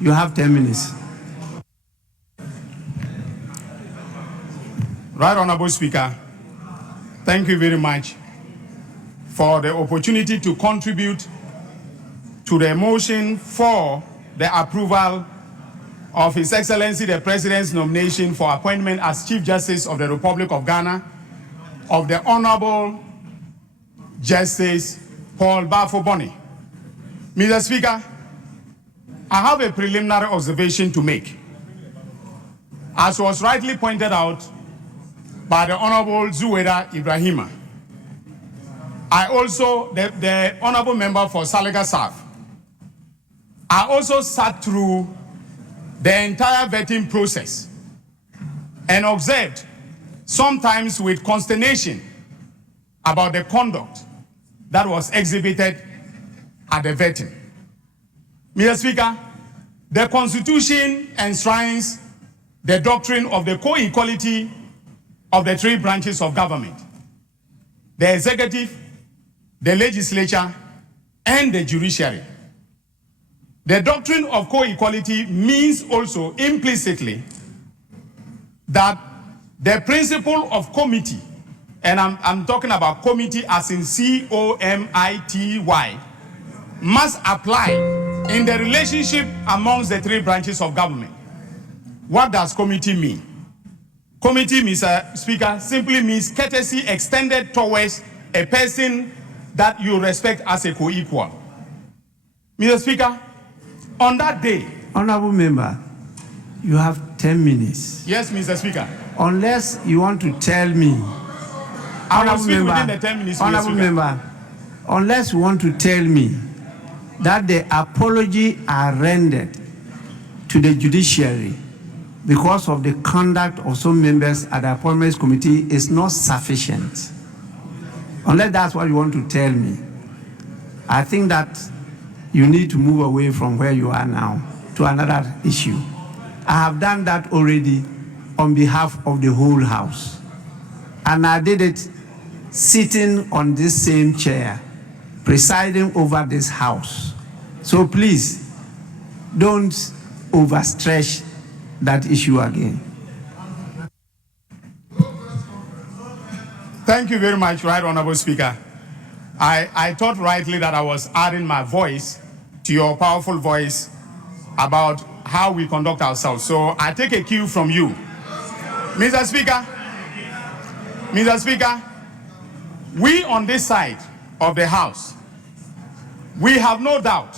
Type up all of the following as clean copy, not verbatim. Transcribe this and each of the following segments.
You have 10 minutes. Right Honorable Speaker, thank you very much for the opportunity to contribute to the motion for the approval of His Excellency the President's nomination for appointment as Chief Justice of the Republic of Ghana of the Honorable Justice Paul Baffoe-AG. Mr. Speaker, I have a preliminary observation to make. As was rightly pointed out by the Honorable Zuwaida Ibrahima, I also, the Honorable Member for Salaga South, I also sat through the entire vetting process and observed, sometimes with consternation, about the conduct that was exhibited at the vetting. Mr. Speaker, the Constitution enshrines the doctrine of the co-equality of the three branches of government: the executive, the legislature, and the judiciary. The doctrine of co-equality means also implicitly that the principle of committee, and I'm talking about committee as in C-O-M-I-T-Y, must apply in the relationship amongst the three branches of government. What does committee mean? Committee, Mr. Speaker, simply means courtesy extended towards a person that you respect as a co-equal. Mr. Speaker, on that day... Honorable Member, you have 10 minutes. Yes, Mr. Speaker. Unless you want to tell me... I will speak within the 10 minutes, Honorable Member, unless you want to tell me that the apology are rendered to the judiciary because of the conduct of some members at the Appointments Committee is not sufficient. Unless that's what you want to tell me, I think that you need to move away from where you are now to another issue. I have done that already on behalf of the whole House. And I did it sitting on this same chair, presiding over this House. So please, don't overstretch that issue again. Thank you very much, Right Honorable Speaker. I thought rightly that I was adding my voice to your powerful voice about how we conduct ourselves. So I take a cue from you. Mr. Speaker, we on this side of the House, we have no doubt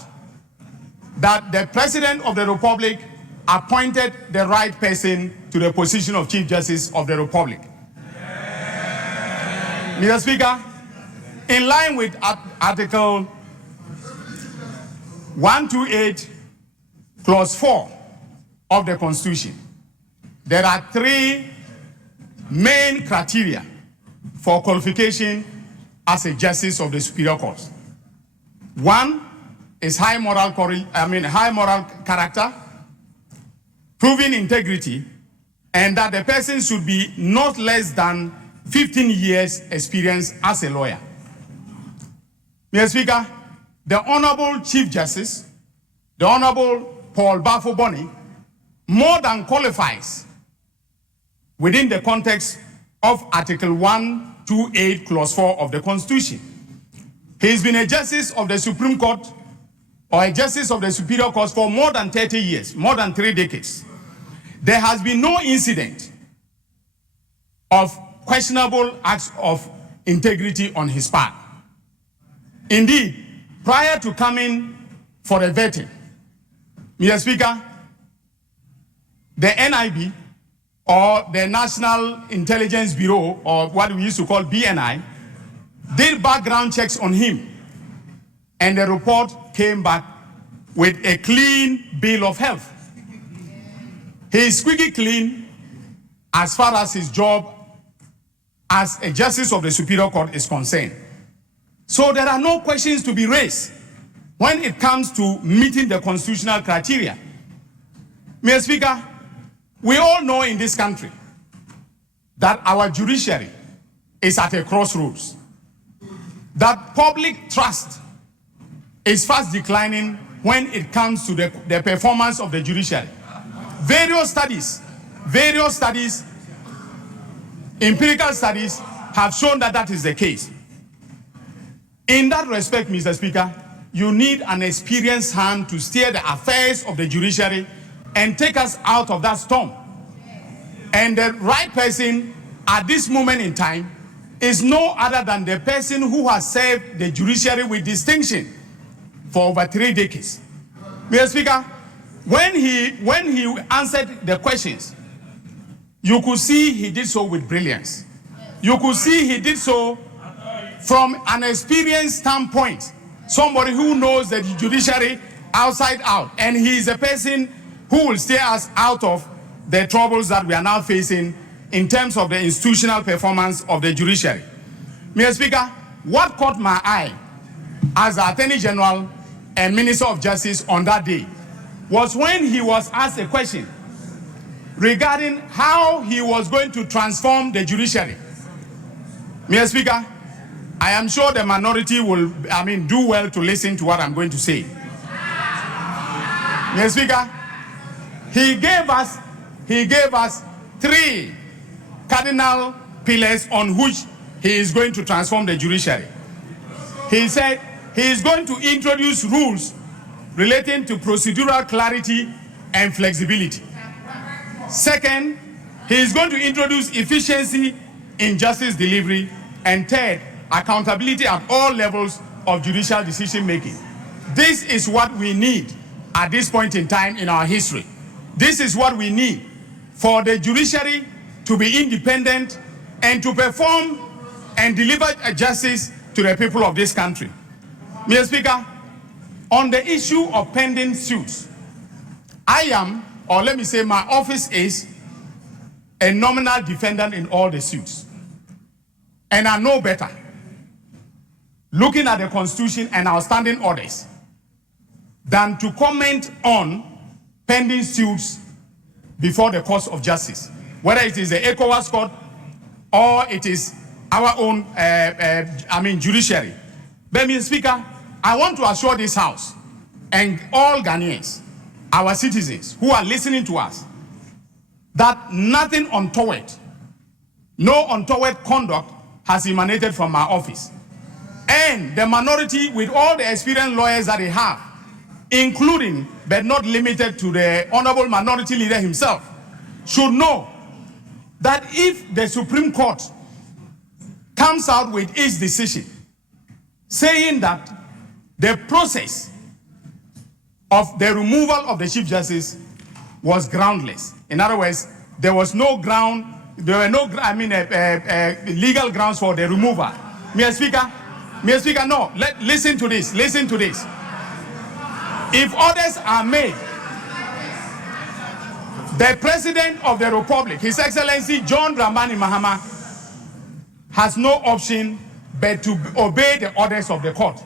that the President of the Republic appointed the right person to the position of Chief Justice of the Republic. Mr. Speaker, in line with Article 128, Clause 4 of the Constitution, there are three main criteria for qualification as a Justice of the Superior Court. One is high moral character, proven integrity, and that the person should be not less than 15 years experience as a lawyer. Mr. Speaker, the Honorable Chief Justice, the Honorable Paul Baffoe-AG, more than qualifies within the context of Article 128, Clause 4 of the Constitution. He's been a Justice of the Supreme Court or a Justice of the Superior Court for more than 30 years, more than 3 decades. There has been no incident of questionable acts of integrity on his part. Indeed, prior to coming for a vetting, Mr. Speaker, the NIB, or the National Intelligence Bureau, or what we used to call BNI, did background checks on him, and the report came back with a clean bill of health. He is squeaky clean as far as his job as a Justice of the Superior Court is concerned. So there are no questions to be raised when it comes to meeting the constitutional criteria. Mr. Speaker, we all know in this country that our judiciary is at a crossroads, that public trust is fast declining when it comes to the performance of the judiciary. Various studies, empirical studies have shown that that is the case. In that respect, Mr. Speaker, you need an experienced hand to steer the affairs of the judiciary and take us out of that storm. And the right person at this moment in time is no other than the person who has served the judiciary with distinction for over 3 decades. Mr. Speaker, when he answered the questions, you could see he did so with brilliance. You could see he did so from an experienced standpoint, somebody who knows the judiciary outside out, and he is a person who will steer us out of the troubles that we are now facing in terms of the institutional performance of the judiciary. Mr. Speaker, what caught my eye as the Attorney General and Minister of Justice on that day was when he was asked a question regarding how he was going to transform the judiciary. Mr. Speaker, I am sure the minority will, do well to listen to what I'm going to say. Mr. Speaker, he gave us 3 cardinal pillars on which he is going to transform the judiciary. He said he is going to introduce rules relating to procedural clarity and flexibility. Second, he is going to introduce efficiency in justice delivery. And third, accountability at all levels of judicial decision making. This is what we need at this point in time in our history. This is what we need for the judiciary to be independent and to perform and deliver justice to the people of this country. Mr. Speaker, on the issue of pending suits, I am, or let me say my office is, a nominal defendant in all the suits. And I know better, looking at the Constitution and our standing orders, than to comment on pending suits before the courts of justice, whether it is the ECOWAS court or it is our own judiciary. But Mr. Speaker, I want to assure this House and all Ghanaians, our citizens who are listening to us, that nothing untoward, no untoward conduct has emanated from my office. And the minority, with all the experienced lawyers that they have, including but not limited to the Honorable Minority Leader himself, should know that if the Supreme Court comes out with its decision saying that the process of the removal of the Chief Justice was groundless, in other words, there was no ground, there were no legal grounds for the removal. Mr. Speaker, no, listen to this. If orders are made, the President of the Republic, His Excellency John Dramani Mahama, has no option but to obey the orders of the court.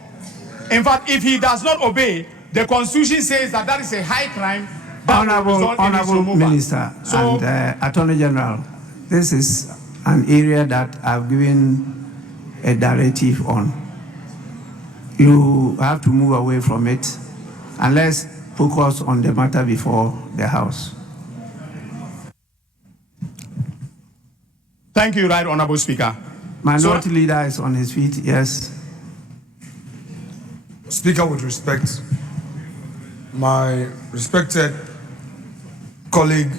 In fact, if he does not obey, the Constitution says that that is a high crime. Honorable Minister and Attorney General, this is an area that I've given a directive on. You have to move away from it and let's focus on the matter before the House. Thank you, Right Honorable Speaker. Minority Leader is on his feet, yes. Speaker, with respect, my respected colleague,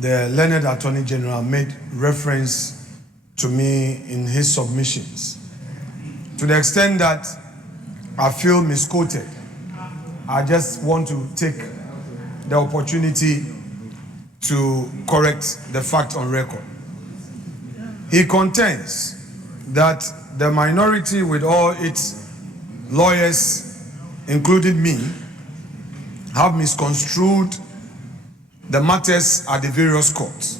the learned Attorney General, made reference to me in his submissions. To the extent that I feel misquoted, I just want to take the opportunity to correct the fact on record. He contends that the minority, with all its lawyers, including me, have misconstrued the matters at the various courts,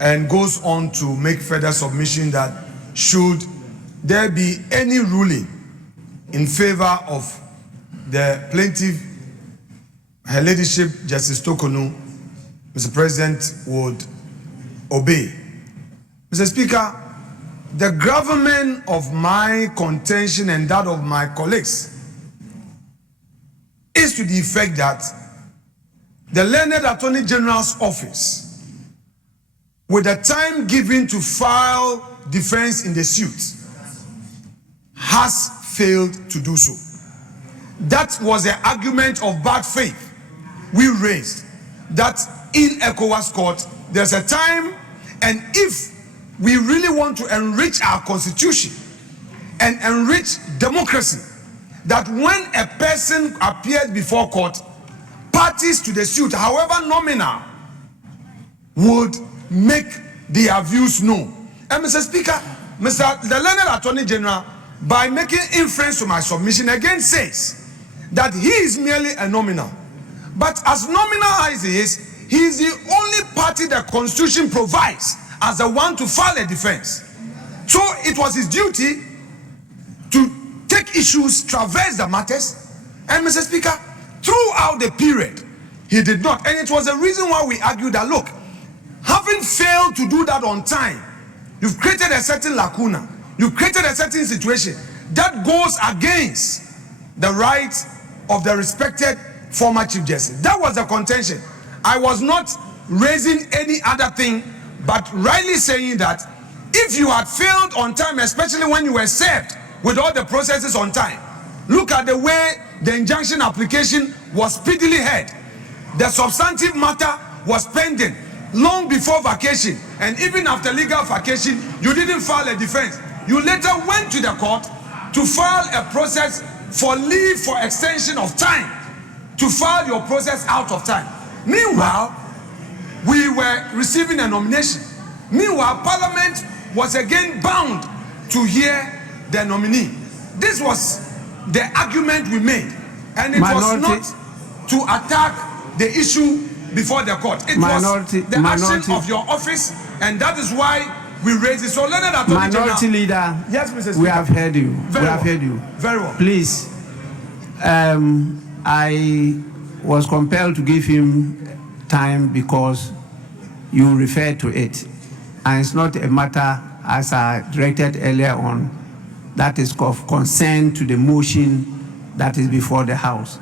and goes on to make further submission that should there be any ruling in favor of the plaintiff, Her Ladyship Justice Tokonu, Mr. President would obey. Mr. Speaker, the gravamen of my contention and that of my colleagues is to the effect that the learned Attorney General's office, with the time given to file defense in the suit, has failed to do so. That was the argument of bad faith we raised, that in ECOWAS court, there's a time, and if we really want to enrich our constitution and enrich democracy, that when a person appears before court, parties to the suit, however nominal, would make their views known. And Mr. Speaker, the learned Attorney General, by making inference to my submission, again says that he is merely a nominal. But as nominal as he is the only party the Constitution provides as the one to file a defense. So it was his duty to take issues, traverse the matters, and Mr. Speaker, throughout the period, he did not. And it was the reason why we argued that, look, having failed to do that on time, you've created a certain lacuna, you've created a certain situation that goes against the rights of the respected former Chief Justice. That was the contention. I was not raising any other thing, but rightly saying that if you had failed on time, especially when you were served with all the processes on time, look at the way the injunction application was speedily heard. The substantive matter was pending long before vacation, and even after legal vacation, you didn't file a defense. You later went to the court to file a process for leave for extension of time, to file your process out of time. Meanwhile, we were receiving a nomination. Meanwhile, Parliament was again bound to hear the nominee. This was the argument we made, and it was not to attack the issue before the court. It was the action of your office, and that is why we raised it. So, Leonard Attorney General, Minority Leader, yes, Mr. Speaker, we have heard you. Very we have well. heard you. Very well. Please, I was compelled to give him time because you referred to it, and it's not a matter, as I directed earlier on, that is of concern to the motion that is before the House.